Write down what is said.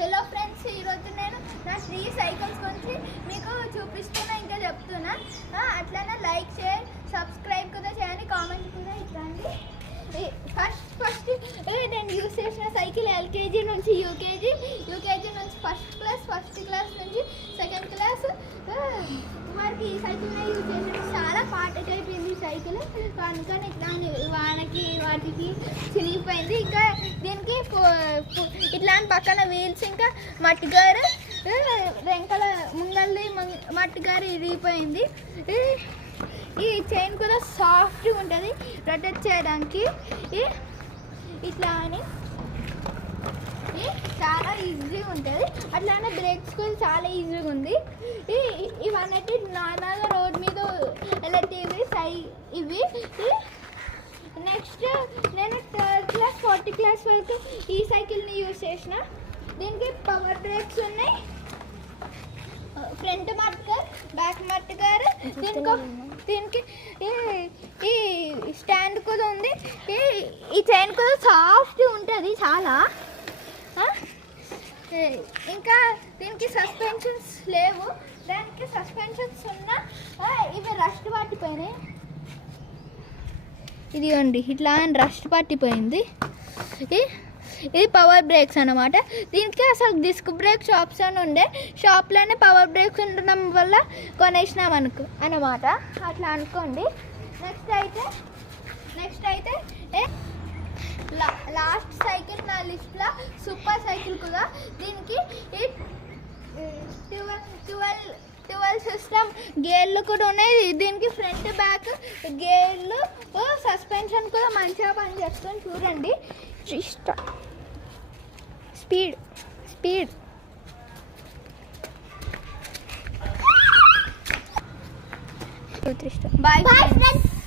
Hello friends, ఈరోజు నేను నా 3 సైకిల్స్ గురించి మీకు చూపిస్తున్నా, ఇంకా చెప్తున్నా. అట్లనే లైక్ షేర్ సబ్స్క్రైబ్ కూడా చేయండి, కామెంట్ కూడా ఇవ్వండి. ఫస్ట్ నేను యూజ్ చేసిన సైకిల్ ఎల్కేజీ నుంచి యూకేజీ నుంచి ఫస్ట్ క్లాస్ నుంచి సెకండ్ క్లాస్ వరకు ఈ సైకిల్ యూజ్ చేసిన. చాలా పాతగా అయిపోయింది ఈ సైకిల్, అందుకని ఇట్లా వానకి వాటికి చినిగిపోయింది. ఇంకా దీనికి ఇట్లా పక్కన వీల్స్, ఇంకా మట్టిగారు వెంకల ముంగల్ది మట్టిగారు ఇరిగిపోయింది. ఈ చైన్ కూడా సాఫ్ట్గా ఉంటుంది రొటేట్ చేయడానికి. ఇట్లా అని చాలా ఈజీగా ఉంటుంది. అట్లానే బ్రేక్స్ కూడా చాలా ఈజీగా ఉంది. ఇవన్నీ నార్మల్గా రోడ్ మీద వెళ్ళేటివి ఇవి. నెక్స్ట్ నేను 3rd క్లాస్ 4th క్లాస్ వరకు ఈ సైకిల్ని యూజ్ చేసిన. దీనికి పవర్ బ్రేక్స్ ఉన్నాయి, ఫ్రంట్ మట్టిగారు బ్యాక్ మట్టిగారు. దీనికి ఈ స్టాండ్ కూడా ఉంది. ఈ చైన్ కూడా సాఫ్ట్ ఉంటుంది చాలా. ఇంకా దీనికి సస్పెన్షన్స్ లేవు, దానికి సస్పెన్షన్స్ ఉన్నా ఇవి రస్ట్ పట్టిపోయినాయి. ఇదిగోండి ఇట్లా రస్ట్ పట్టిపోయింది. ఇది పవర్ బ్రేక్స్ అన్నమాట. దీనికి అసలు డిస్క్ బ్రేక్స్ ఆప్షన్ ఉండే, షాప్లోనే పవర్ బ్రేక్స్ ఉండడం వల్ల కొనేసినాం అన్నమాట. అట్లా అనుకోండి. నెక్స్ట్ అయితే లాస్ట్ సైకిల్ నా లిస్ట్లో సూపర్ సైకిల్ కూడా. దీనికి 12 సిస్టమ్ గేర్లు కూడా ఉన్నాయి. దీనికి ఫ్రంట్ బ్యాక్ గేర్లు, సస్పెన్షన్ కూడా మంచిగా పనిచేస్తుంది. చూడండి, స్పీడ్ బాయ్ ఫ్రెండ్స్.